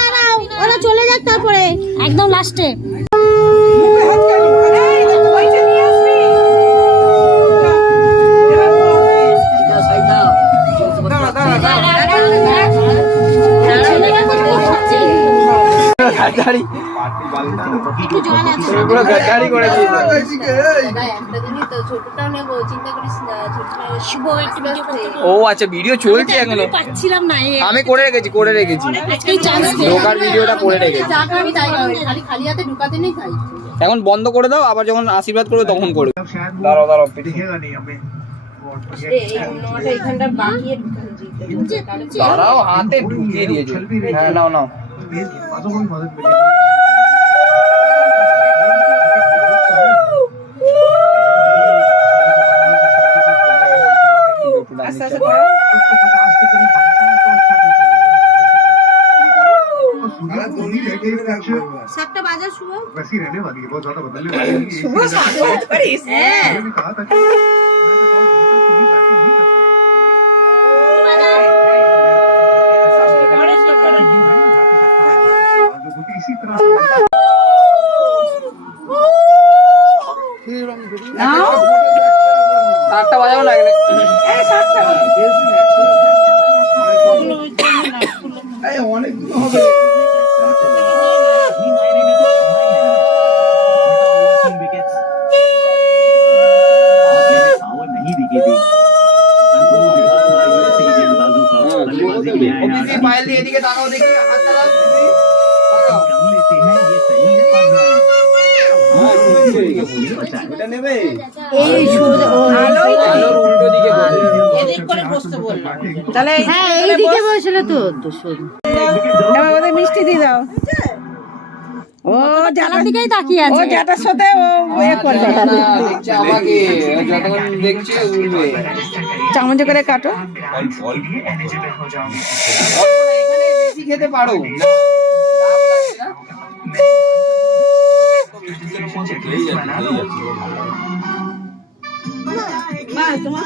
দাঁড়াও, ওরা চলে যাক তারপরে একদম লাস্টে। ও আচ্ছা, ভিডিও চলছে এখনো? পাচ্ছিলাম না, আমি করে রেখেছি ঢোকার ভিডিওটা করে রেখেছি। এখন বন্ধ করে দাও, আবার যখন আশীর্বাদ করবে তখন করবে। দাঁড়াও দাঁড়াও, হাতে ঢুকিয়ে দিয়েছো। হ্যাঁ নাও সাতটা বাজার শুভ वैसी रहने वाली है, बहुत ज्यादा बदलने वाली है। सुबह 7 बजे परिस मैंने कहा था कि इसी तरह সাতটা বাজাও না অনেক হবে। এদিকে তাকাও, দেখি হাত তাকাও। তাহলে হ্যাঁ এইদিকে বসেছিল তো এবার ওদের মিষ্টি দিয়ে দাও। ও জানার দিকেই তাকিয়ে আছে, ও জাটার সাথে ও এ করবে, দেখছে আমাকে, যতক্ষণ দেখছে উঠবে। চামচ করে কাটো। এখানে বেশি খেতে পারো। তোমার